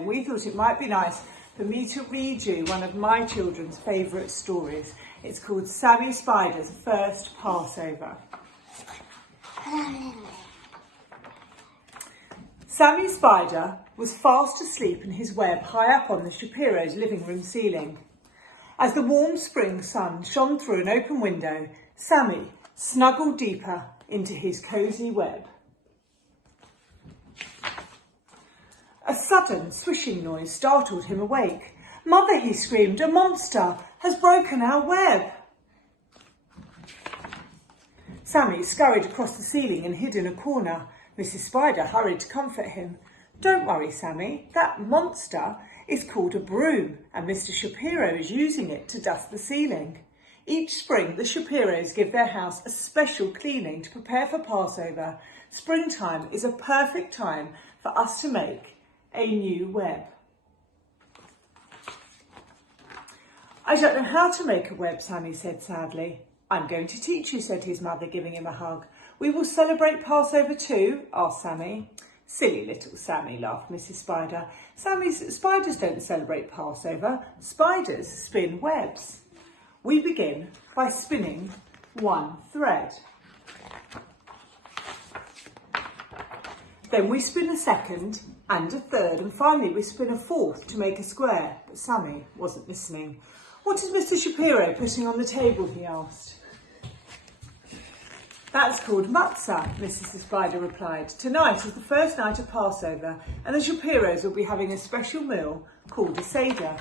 and we thought it might be nice for me to read you one of my children's favourite stories. It's called Sammy Spider's First Passover. Sammy Spider was fast asleep in his web high up on the Shapiro's living room ceiling. As the warm spring sun shone through an open window, Sammy snuggled deeper into his cosy web. A sudden swishing noise startled him awake. "Mother," he screamed, "a monster has broken our web." Sammy scurried across the ceiling and hid in a corner. Mrs. Spider hurried to comfort him. "Don't worry, Sammy, that monster is called a broom, and Mr. Shapiro is using it to dust the ceiling." Each spring, the Shapiros give their house a special cleaning to prepare for Passover. Springtime is a perfect time for us to make a new web. "I don't know how to make a web," Sammy said sadly. "I'm going to teach you," said his mother, giving him a hug. "We will celebrate Passover too?" asked Sammy. "Silly little Sammy," laughed Mrs. Spider. Spiders don't celebrate Passover. Spiders spin webs. We begin by spinning one thread. Then we spin a second and a third, and finally we spin a fourth to make a square. But Sammy wasn't listening. "What is Mr. Shapiro putting on the table?" he asked. "That's called matzah," Mrs. Spider replied. "Tonight is the first night of Passover, and the Shapiros will be having a special meal called a seder."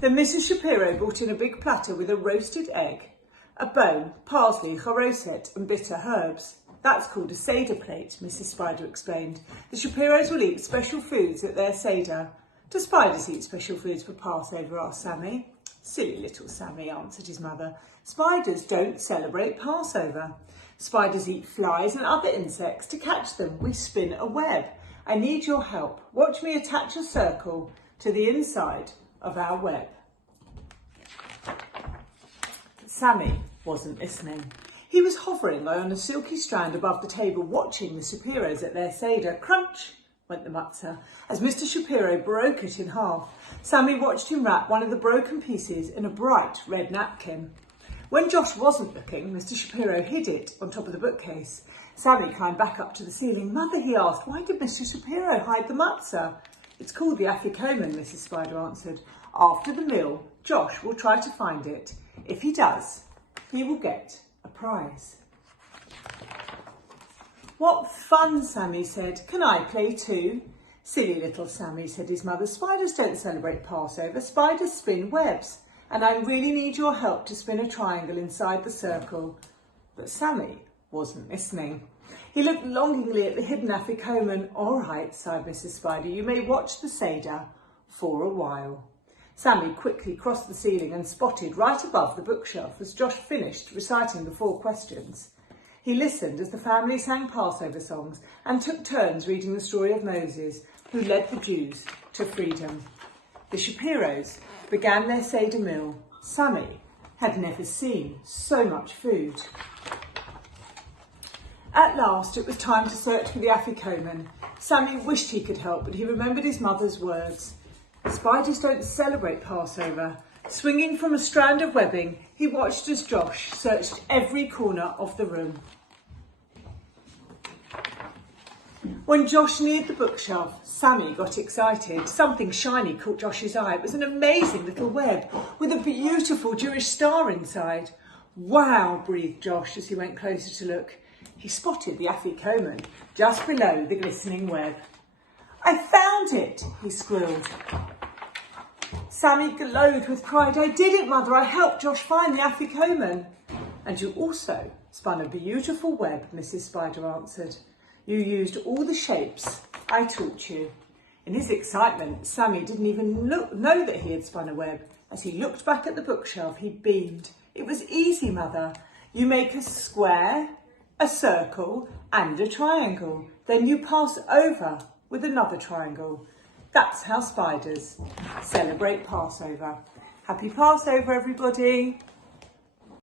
Then Mrs. Shapiro brought in a big platter with a roasted egg, a bone, parsley, charoset and bitter herbs. "That's called a seder plate," Mrs. Spider explained. "The Shapiros will eat special foods at their seder." "Do spiders eat special foods for Passover?" asked Sammy. "Silly little Sammy," answered his mother. "Spiders don't celebrate Passover. Spiders eat flies and other insects. To catch them, we spin a web. I need your help. Watch me attach a circle to the inside of our web." But Sammy wasn't listening. He was hovering on a silky strand above the table, watching the Shapiros at their seder. Crunch went the matzah as Mr. Shapiro broke it in half. Sammy watched him wrap one of the broken pieces in a bright red napkin. When Josh wasn't looking, Mr. Shapiro hid it on top of the bookcase. Sammy climbed back up to the ceiling. "Mother," he asked, "why did Mr. Shapiro hide the matzah?" "It's called the afikomen," Mrs. Spider answered. "After the meal, Josh will try to find it. If he does, he will get a prize." "What fun," Sammy said. "Can I play too?" "Silly little Sammy," said his mother. "Spiders don't celebrate Passover. Spiders spin webs, and I really need your help to spin a triangle inside the circle." But Sammy wasn't listening. He looked longingly at the hidden afikomen. "All right," sighed Mrs. Spider, "you may watch the seder for a while." Sammy quickly crossed the ceiling and spotted right above the bookshelf as Josh finished reciting the 4 questions. He listened as the family sang Passover songs and took turns reading the story of Moses, who led the Jews to freedom. The Shapiros began their seder meal. Sammy had never seen so much food. At last, it was time to search for the afikomen. Sammy wished he could help, but he remembered his mother's words. Spiders don't celebrate Passover. Swinging from a strand of webbing, he watched as Josh searched every corner of the room. When Josh neared the bookshelf, Sammy got excited. Something shiny caught Josh's eye. It was an amazing little web with a beautiful Jewish star inside. "Wow," breathed Josh as he went closer to look. He spotted the afikomen just below the glistening web. "I found it," he squealed. Sammy glowed with pride. "I did it, Mother. I helped Josh find the afikomen." "And you also spun a beautiful web," Mrs. Spider answered. "You used all the shapes I taught you." In his excitement, Sammy didn't even know that he had spun a web. As he looked back at the bookshelf, he beamed. "It was easy, Mother. You make a square, a circle and a triangle. Then you pass over with another triangle. That's how spiders celebrate Passover." Happy Passover, everybody.